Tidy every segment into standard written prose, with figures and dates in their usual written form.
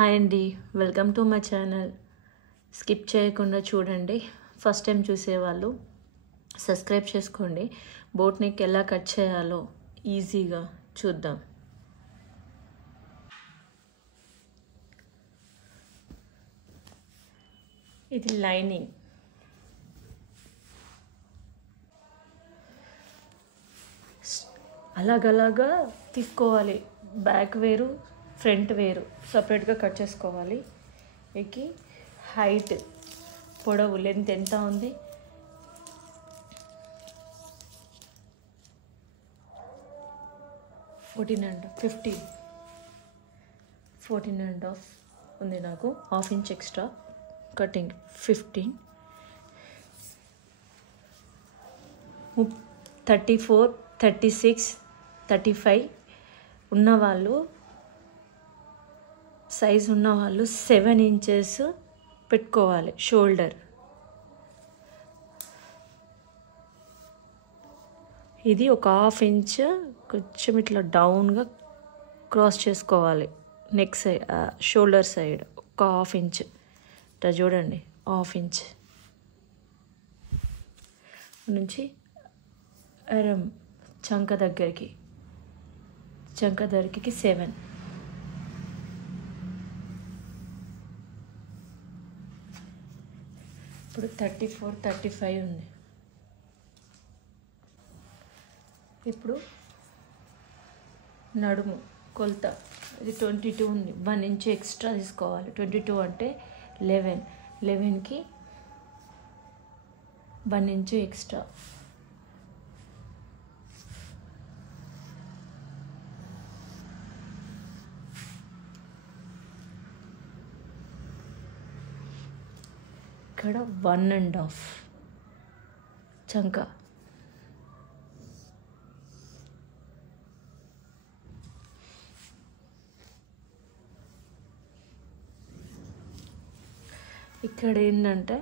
Hi అండి, welcome to my channel. Skip చేయకుండా చూడండి. ఫస్ట్ టైం చూసేవాళ్ళు సబ్స్క్రైబ్ చేసుకోండి. బోట్ నెక్ ఎలా కట్ చేయాలో ఈజీగా చూద్దాం. ఇది లైనింగ్. అలాగలాగా తీసుకోవాలి. బ్యాక్ వేరు, ఫ్రంట్ వేరు సపరేట్గా కట్ చేసుకోవాలి. వీటికి హైట్, పొడవు, లెంత్ ఎంత ఉంది? 14.5 ఉంది. నాకు ½ ఇంచ్ ఎక్స్ట్రా కటింగ్ 15. 34, 36, 35 ఉన్నవాళ్ళు, సైజు ఉన్నవాళ్ళు 7 ఇంచెస్ పెట్టుకోవాలి. షోల్డర్ ఇది ఒక ½ ఇంచ్ కొంచెం ఇట్లా డౌన్గా క్రాస్ చేసుకోవాలి. నెక్ సైడ్, షోల్డర్ సైడ్ ఒక ½ ఇంచ్ ఇట్లా చూడండి. ½ ఇంచ్ నుంచి అరం చంక దగ్గరికి 7. ఇప్పుడు 34, 35 ఉంది. ఇప్పుడు నడుము కొలత ఇది 22 ఉంది. 1 ఇంచ్ ఎక్స్ట్రా తీసుకోవాలి. 22 అంటే 11కి 1 ఇంచ్ ఎక్స్ట్రా. ఇక్కడ 1.5 చంక. ఇక్కడ ఏంటంటే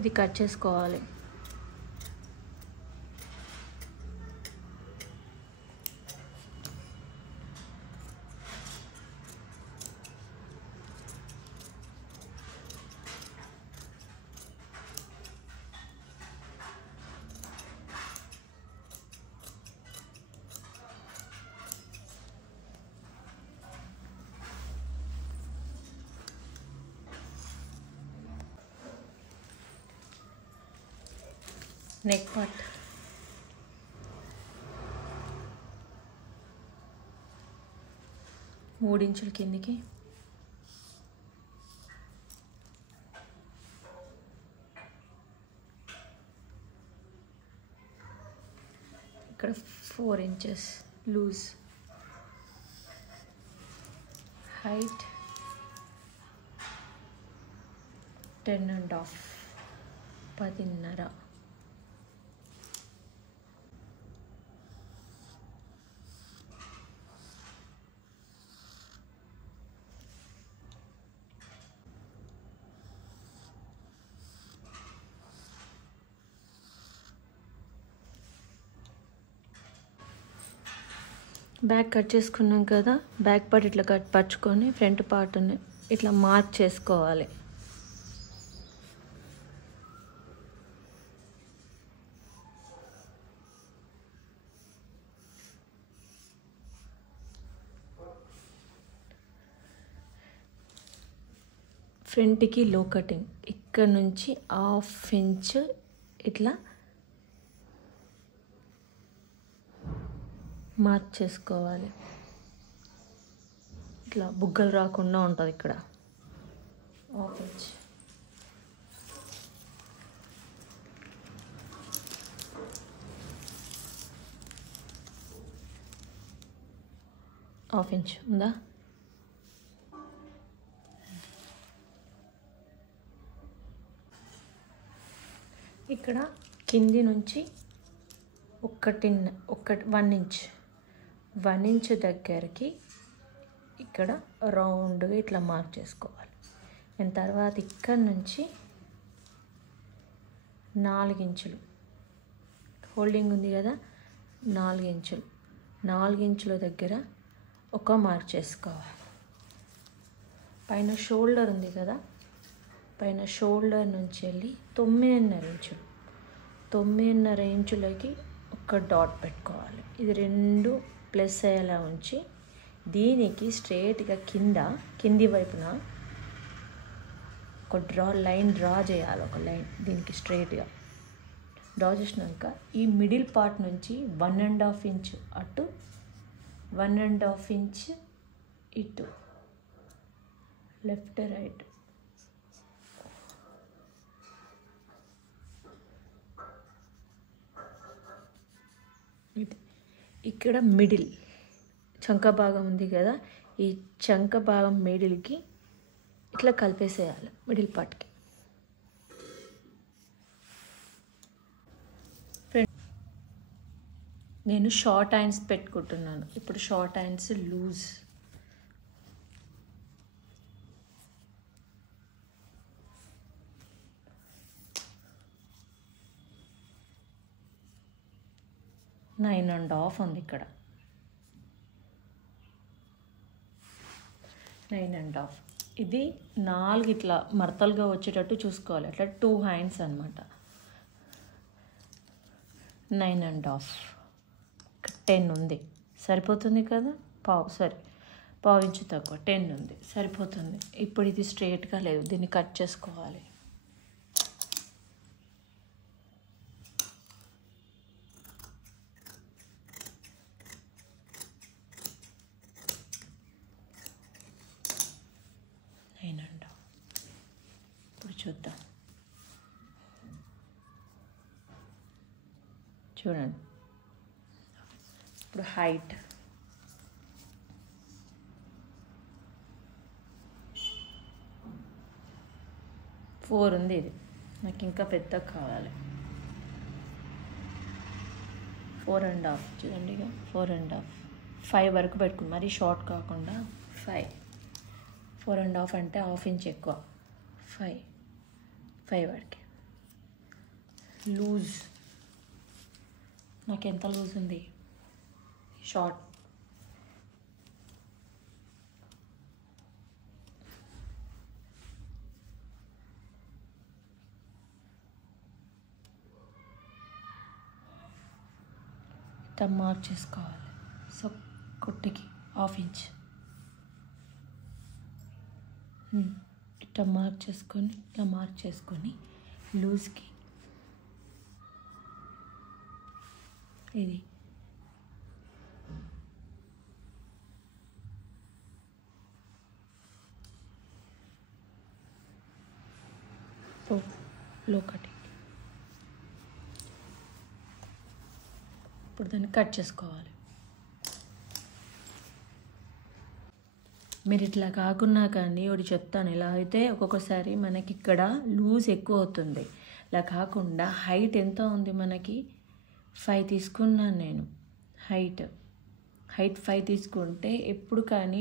ఇది కట్ చేసుకోవాలి. నెక్ పార్ట్ మూడు ఇంచుల కిందికి ఇక్కడ 4 inches loose. Height 10.5 10.5. Back cut చేసుకున్నాం కదా, బ్యాక్ పార్ట్ ఇట్లా పరుచుకొని ఫ్రంట్ పార్ట్ని ఇట్లా మార్క్ చేసుకోవాలి. ఫ్రంట్కి లో కటింగ్ ఇక్కడ నుంచి ½ ఇంచ్ ఇట్లా మార్క్ చేసుకోవాలి. ఇట్లా బుగ్గలు రాకుండా ఉంటుంది ఇక్కడ ½ ఇంచ్. ½ ఇంచ్ ఉందా? ఇక్కడ కింది నుంచి 1 ఇంచ్ దగ్గరికి ఇక్కడ రౌండ్గా ఇట్లా మార్క్ చేసుకోవాలి. నేను తర్వాత ఇక్కడ నుంచి 4 ఇంచులు హోల్డింగ్ ఉంది కదా, 4 ఇంచులు, 4 ఇంచుల దగ్గర ఒక మార్క్ చేసుకోవాలి. పైన షోల్డర్ ఉంది కదా, పైన షోల్డర్ నుంచి వెళ్ళి 9.5 ఇంచులు, 9.5 ఇంచులకి ఒక డాట్ పెట్టుకోవాలి. ఇది 2 ప్లస్ అయ్యేలా ఉంచి దీనికి స్ట్రేట్గా కింది వైపున ఒక లైన్ డ్రా చేయాలి. ఒక లైన్ దీనికి స్ట్రేట్గా డ్రా చేసినాక ఈ మిడిల్ పార్ట్ నుంచి 1.5 ఇంచ్ అటు, 1.5 ఇంచ్ ఇటు, లెఫ్ట్ రైట్. ఇక్కడ మిడిల్ చంక భాగం ఉంది కదా, ఈ చంక భాగం మిడిల్కి ఇట్లా కలిపేసేయాలి. మిడిల్ పార్ట్కి నేను షార్ట్ హ్యాండ్స్ పెట్టుకుంటున్నాను. ఇప్పుడు short hands loose, nine and half ఉంది ఇక్కడ, 9.5. ఇది 4 ఇట్లా మడతలుగా వచ్చేటట్టు చూసుకోవాలి. అట్లా 2 హ్యాండ్స్ అనమాట. 9.5, 10 ఉంది, సరిపోతుంది కదా. పావు ఇంచు తక్కువ, 10 ఉంది, సరిపోతుంది. ఇప్పుడు ఇది స్ట్రైట్గా లేదు, దీన్ని కట్ చేసుకోవాలి. ఇప్పుడు చూద్దాం, చూడండి. ఇప్పుడు హైట్ 4 ఉంది. ఇది నాకు ఇంకా పెద్దగా కావాలి. 4.5 చూడండి, ఇక 4.5, 5 వరకు పెట్టుకుని, మరీ షార్ట్ కాకుండా 5. 4.5 అంటే 1/2 ఇంచ్ ఎక్కువ, 5 వరకు. లూజ్ నాకు ఎంత లూజ్ ఉంది, షార్ట్ ఇట్లా మార్క్ చేసుకోవాలి. సో కుట్టుకి 1/2 ఇంచ్ ఇట్లా మార్క్ చేసుకొని లూజ్కి ఇది లోకటి. ఇప్పుడు దాన్ని కట్ చేసుకోవాలి. మీరు ఇట్లా కాకున్నా కానీ ఒకటి చెప్తాను, ఇలా అయితే ఒక్కొక్కసారి మనకి ఇక్కడ లూజ్ ఎక్కువ అవుతుంది. ఇలా కాకుండా హైట్ ఎంత ఉంది మనకి, 5 తీసుకున్నాను నేను. హైట్ 5 తీసుకుంటే ఎప్పుడు కానీ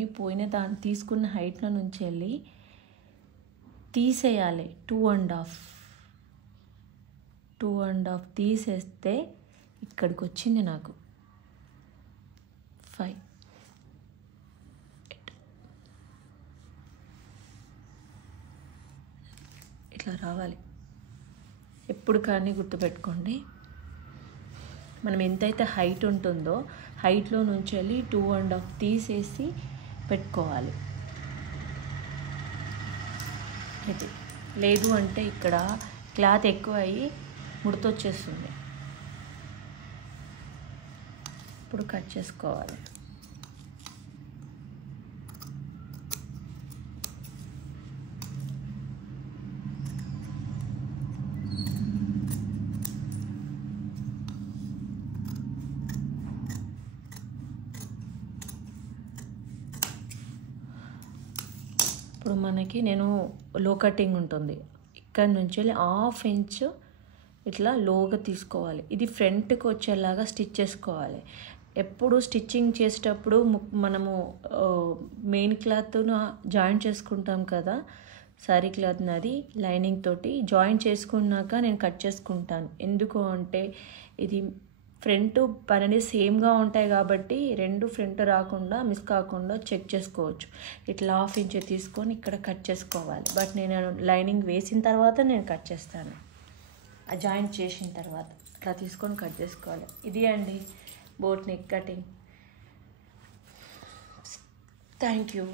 తీసుకున్న హైట్లో నుంచి వెళ్ళి తీసేయాలి. 2.5 తీసేస్తే ఇక్కడికి వచ్చింది నాకు 5. ఇట్లా రావాలి. ఎప్పుడు కానీ గుర్తుపెట్టుకోండి, మనం ఎంతైతే హైట్ ఉంటుందో హైట్లో నుంచి వెళ్ళి 2.5 తీసేసి పెట్టుకోవాలి. ఇది లేదు అంటే ఇక్కడ క్లాత్ ఎక్కువ అయ్యి ముడతొచ్చేస్తుంది. ఇప్పుడు కట్ చేసుకోవాలి. ఇప్పుడు మనకి నేను లో కటింగ్ ఉంటుంది, ఇక్కడ నుంచి వెళ్ళి 1/2 ఇంచ్ ఇట్లా లోగా తీసుకోవాలి. ఇది ఫ్రంట్కి వచ్చేలాగా స్టిచ్ చేసుకోవాలి. ఎప్పుడు స్టిచ్చింగ్ చేసేటప్పుడు మనము మెయిన్ క్లాత్ను జాయింట్ చేసుకుంటాం కదా, శారీ క్లాత్ నాది లైనింగ్ తోటి జాయిన్ చేసుకున్నాక నేను కట్ చేసుకుంటాను. ఎందుకు అంటే ఇది ఫ్రంట్ పని సేమ్గా ఉంటాయి కాబట్టి రెండు ఫ్రంట్ రాకుండా మిస్ కాకుండా చెక్ చేసుకోవచ్చు. ఇట్లా 1/2 ఇంచ్ తీసుకొని ఇక్కడ కట్ చేసుకోవాలి. బట్ నేను లైనింగ్ వేసిన తర్వాత నేను కట్ చేస్తాను. జాయింట్ చేసిన తర్వాత అట్లా తీసుకొని కట్ చేసుకోవాలి. ఇది అండి boat neck cutting. Thank you.